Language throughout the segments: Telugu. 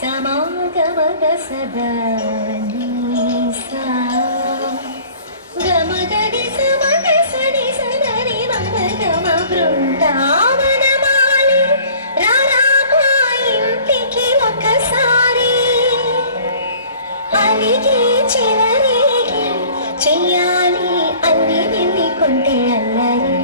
సమాగమగ సదా నీసా గమగని సమగ సని సదని మగమ బృందావనమాలి రారామా ఇంటికి ఒకసారి అలిగి చిలరేగి చెయ్యాలి అన్ని నిల్లి కొంటే అల్లరి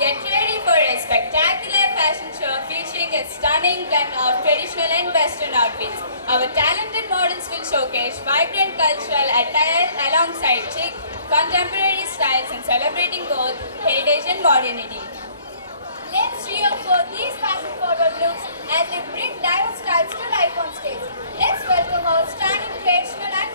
Get ready for a spectacular fashion show featuring a stunning blend of traditional and western outfits. Our talented models will showcase vibrant cultural attire alongside chic, contemporary styles and celebrating both heritage and modernity. Let's cheer for these fashion-forward looks as they bring diverse styles to life on stage. Let's welcome our stunning traditional and